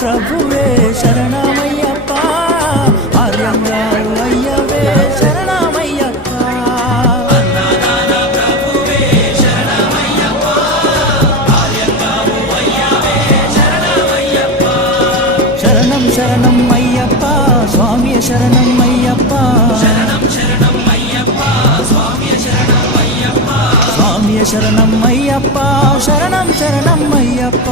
ప్రభువే శరణమయ్యప్ప ఆర్యంగారు అయ్యవే శరణమయ్యప్ప అన్నదాన ప్రభువే శరణమయ్యప్ప ఆర్యంగారు అయ్యవే శరణమయ్యప్ప శరణం శరణం అయ్యప్ప స్వామి శరణం అయ్యప్ప శరణం శరణం అయ్యప్ప స్వామి శరణం అయ్యప్ప స్వామి శరణం అయ్యప్ప శరణం శరణం అయ్యప్ప